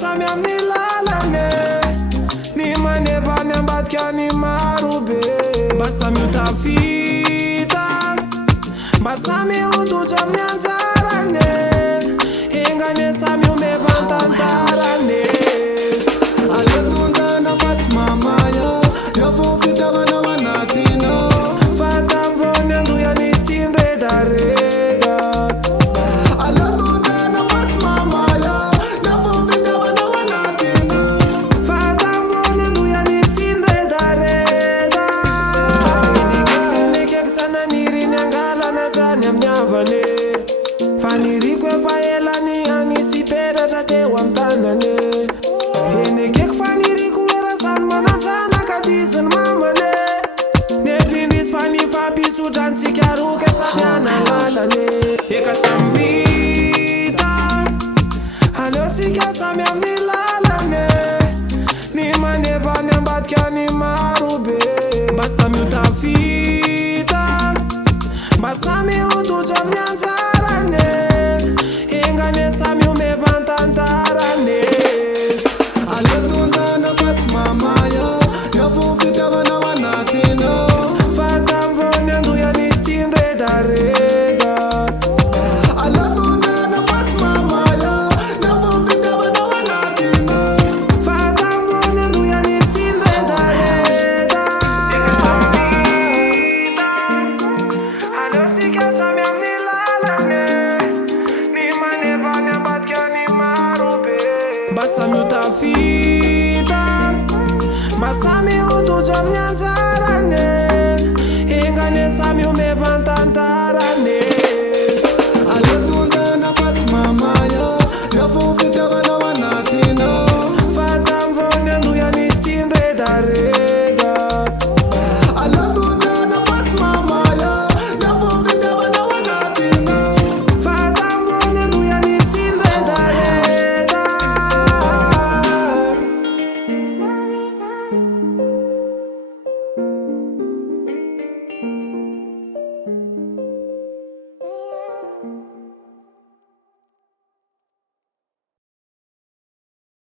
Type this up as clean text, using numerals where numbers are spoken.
samy amin'ny lalane ny maneva ny ambadika ny marobe mba samy ho tafita mba samy ho tojo amin'ny anjarane engane samy ho mevantantarane aletondana fa tsy mamaya efa fitavanao anatinao fa tamvony andoyanisy ty nredareda aletondana fa tsy mamaya efa fitavanao anatinao fa tamvony andoyanisy ty nredareda enekeky sananiry ny angalana zany amin'ny avane fa niriko efa elany anisy peratra teo amin'ny tanane enekeky fa niriko era zany mananjana ka diziny mamane nefindrisy fa nifampisodransika roka samy analalane eka samy vita aleotsika samy amin'ny lalane ny maneva ny ambadika ny marobe mba samy ho tafita mba samy ho tojo amin'ny anjarane engane samy ho mevantantarane aletondana fa tsy mamaya efa fitavanao anatinao fa tamvony andoyanisy ty nredareda aletondana fa tsy mamaya efa fitavanao anatinao fa tamvony andoyanisy ty nredareda aleotsika samy amin'ny lalane ny maneva ny ambadika ny marobe mba samy ho tafita